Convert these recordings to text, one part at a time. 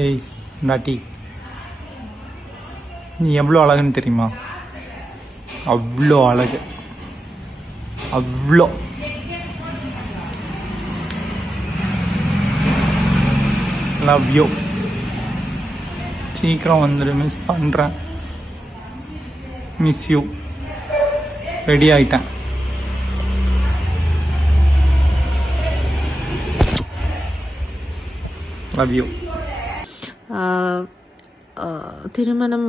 ஏய் நாட்டி, நீ எவ்வளோ அழகுன்னு தெரியுமா? அவ்வளோ அழகு, அவ்வளோ. Love you. சீக்கிரம் வந்துடு, மிஸ் பண்ணுறேன். Miss you. ரெடி ஆகிட்டேன். Love you. திருமணம்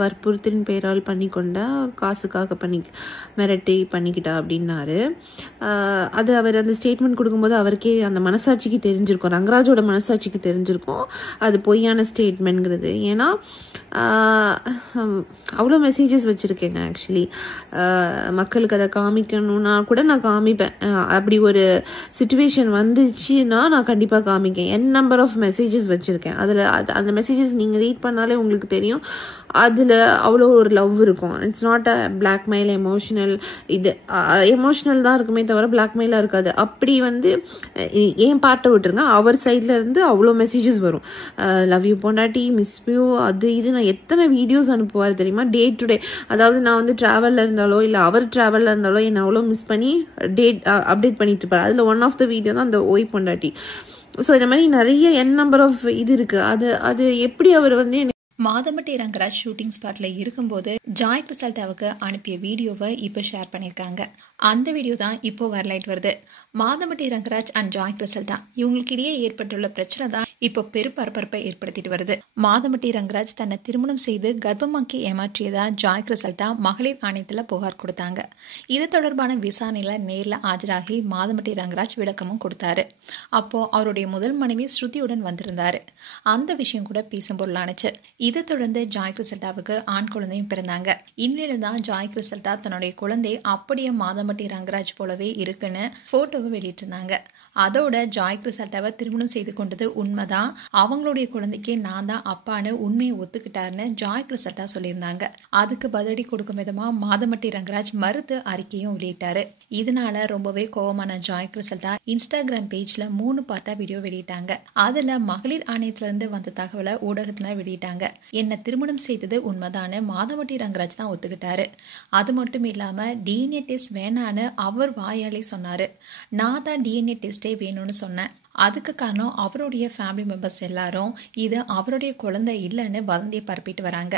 வற்புறுத்தின் பெயரால் பண்ணிக்கொண்டா, காசுக்காக மிரட்டி பண்ணிக்கிட்டா அப்படின்னாரு. அது அவர் அந்த ஸ்டேட்மெண்ட் கொடுக்கும்போது அவருக்கே அந்த மனசாட்சிக்கு தெரிஞ்சிருக்கும், ரங்கராஜோட மனசாட்சிக்கு தெரிஞ்சிருக்கும் அது பொய்யான ஸ்டேட்மெண்ட்ங்கிறது. ஏன்னா அவ்வளோ மெசேஜஸ் வச்சுருக்கேங்க. ஆக்சுவலி மக்களுக்கு அதை காமிக்கணும்னா கூட நான் காமிப்பேன். அப்படி ஒரு சிச்சுவேஷன் வந்துச்சுன்னா நான் கண்டிப்பாக காமிக்கேன். நம்பர் ஆஃப் மெசேஜஸ் வச்சுருக்கேன். அதில் அந்த மெசேஜஸ் நீங்கள் ரீட் பண்ணாலே உங்களுக்கு தெரியும், அதில் அவ்வளோ ஒரு லவ் இருக்கும். It's not a blackmail, emotional. இது எமோஷனல் தான் இருக்குமே தவிர பிளாக்மெயிலாக இருக்காது. அப்படி ஏன் பாட்டை விட்டுருங்க, அவர் சைட்ல இருந்து அவ்வளோ மெசேஜஸ் வரும். லவ் யூ பொண்டாட்டி, மிஸ் யூ, அது இது. நான் எத்தனை வீடியோஸ் அனுப்புவார் தெரியுமா, டே டு டே. அதாவது நான் ட்ராவலில் இருந்தாலோ இல்லை அவர் ட்ராவலில் இருந்தாலோ என்னை அவ்வளோ மிஸ் பண்ணி டேட் அப்டேட் பண்ணிட்டு இருப்பார். அதில் ஒன் ஆஃப் த வீடியோ தான் அந்த ஓய் பொண்டாட்டி. ஸோ இந்த மாதிரி நிறைய நம்பர் ஆஃப் இது இருக்கு. அது எப்படி அவர் மாதம்பட்டி ரங்கராஜ் ஷூட்டிங் ஸ்பாட்ல இருக்கும்போது ஜாய் கிறிசல்டாவுக்கு அனுப்பிய வீடியோவை இப்போ ஷேர் பண்ணியிருக்காங்க. அந்த வீடியோ தான் இப்போ வரலாயிட்டு வருது. மாதம்பட்டி ரங்கராஜ் அண்ட் ஜாய் கிறிசல்டா இவங்களுக்கு இடையே ஏற்பட்டுள்ள பிரச்சனை தான் இப்போ பெரும் பரபரப்பை ஏற்படுத்திட்டு வருது. மாதம்பட்டி ரங்கராஜ் தன்னை திருமணம் செய்து கர்ப்பமாக்கி ஏமாற்றியதா ஜாய் கிறிசல்டா மகளிர் ஆணையத்தில் புகார் கொடுத்தாங்க. இது தொடர்பான விசாரணையில நேரில் ஆஜராகி மாதம்பட்டி ரங்கராஜ் விளக்கமும் கொடுத்தாரு. அப்போ அவருடைய முதல் மனைவி ஸ்ருதியுடன் வந்திருந்தாரு. அந்த விஷயம் கூட பேசும் பொருளானுச்சு. இதை தொடர்ந்து ஜாய் கிறிசல்டாவுக்கு ஆண் குழந்தையும் பிறந்தாங்க. இந்நிலையில தான் ஜாய் கிறிசல்டா தன்னுடைய குழந்தை அப்படியே மாதம்பட்டி ரங்கராஜ் போலவே இருக்குன்னு போட்டோவை வெளியிட்டிருந்தாங்க. அதோட ஜாய் கிறிசல்டாவை திருமணம் செய்து கொண்டது உண்மைதான், அவங்களுடைய குழந்தைக்கு நான் தான் அப்பான்னு உண்மையை ஒத்துக்கிட்டாருன்னு ஜாய் கிறிசல்டா சொல்லியிருந்தாங்க. அதுக்கு பதிலடி கொடுக்கும் விதமா மாதம்பட்டி ரங்கராஜ் மறுத்து அறிக்கையும் வெளியிட்டாரு. இதனால ரொம்பவே கோபமான ஜாய் கிறிசல்டா இன்ஸ்டாகிராம் பேஜ்ல 3 பார்ட்டா வீடியோ வெளியிட்டாங்க. அதுல மகளிர் ஆணையத்துல இருந்து வந்த தகவலை ஊடகத்தினர் வெளியிட்டாங்க. என்ன திருமணம் செய்தது உண்மைதான்னு மாதம்பட்டி ரங்கராஜ் தான் ஒத்துக்கிட்டாரு. அது மட்டும் இல்லாம டிஎன்ஏ டெஸ்ட் வேணான்னு அவர் வாயாலே சொன்னாரு. நான் தான் டிஎன்ஏ டெஸ்டே வேணும்னு சொன்னேன். அதுக்கு காரணம் அவருடைய ஃபேமிலி மெம்பர்ஸ் எல்லாரும் இது அவருடைய குழந்தை இல்லைன்னு வதந்தியை பரப்பிட்டு வராங்க.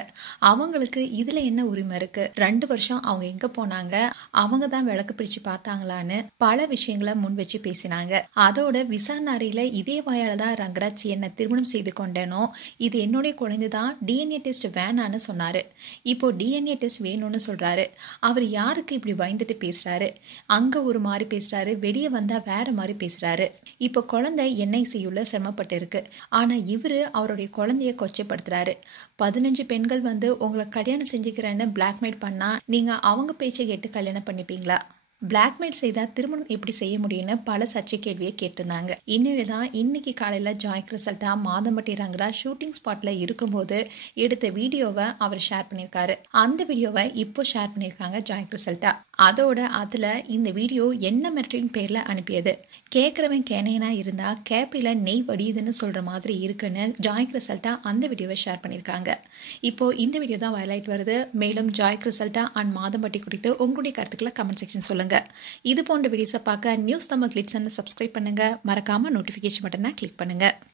அவங்களுக்கு இதுல என்ன உரிமை இருக்கு? 2 வருஷம் அவங்க எங்க போனாங்க, அவங்க தான் விளக்கு பிடிச்சு பார்த்தாங்களான்னு பல விஷயங்களை முன் வச்சு பேசினாங்க. அதோட விசாரணை அறையில இதே வாயால தான் ரங்கராஜ் என்ன திருமணம் செய்து கொண்டேனோ, இது என்னுடைய குழந்தை தான், டிஎன்ஏ டெஸ்ட் வேணான்னு சொன்னாரு. இப்போ டிஎன்ஏ டெஸ்ட் வேணும்னு சொல்றாரு. அவர் யாருக்கு இப்படி பயந்துட்டு பேசுறாரு? அங்க ஒரு மாதிரி பேசுறாரு, வெளியே வந்தா வேற மாதிரி பேசுறாரு. இப்போ குழந்தை என்ஐசியூல சிரமப்பட்டு இருக்கு. ஆனா இவரு அவருடைய குழந்தைய கொச்சைப்படுத்துறாரு. 15 பெண்கள் உங்களை கல்யாணம் செஞ்சுக்கிறேன்னு பிளாக்மெயில் பண்ணா நீங்க அவங்க பேச்சை கேட்டு கல்யாணம் பண்ணிப்பீங்களா? பிளாக்மெயில் செய்தா திருமணம் எப்படி செய்ய முடியும்னு பல சர்ச்சை கேள்வியை கேட்டிருந்தாங்க. இந்நிலைதான் இன்னைக்கு காலையில ஜாய் கிறிசல்டா மாதம்பட்டி ரங்கராஜ் ஷூட்டிங் ஸ்பாட்ல இருக்கும்போது எடுத்த வீடியோவை அவர் ஷேர் பண்ணியிருக்காரு. அந்த வீடியோவை இப்போ ஷேர் பண்ணியிருக்காங்க ஜாய் கிறிசல்டா. அதோட அதுல இந்த வீடியோ என்ன மிரட்டலின் பேர்ல அனுப்பியது, கேட்கறவன் கேனையனா இருந்தா கேப்பில நெய் வடியுதுன்னு சொல்ற மாதிரி இருக்குன்னு ஜாய் கிறிசல்டா அந்த வீடியோவை ஷேர் பண்ணியிருக்காங்க. இப்போ இந்த வீடியோ தான் வயலாயிட்டு வருது. மேலும் ஜாய் கிறிசல்டா அண்ட் மாதம்பட்டி குறித்து உங்களுடைய கருத்துக்களை கமெண்ட் செக்ஷன் சொல்லுங்க. இது போன்ற வீடியோஸை பார்க்க நியூஸ் தமிழ் கிளிட்ஸ் சப்ஸ்கிரைப் பண்ணுங்க. மறக்காம நோட்டிபிகேஷன் பட்டனை கிளிக் பண்ணுங்க.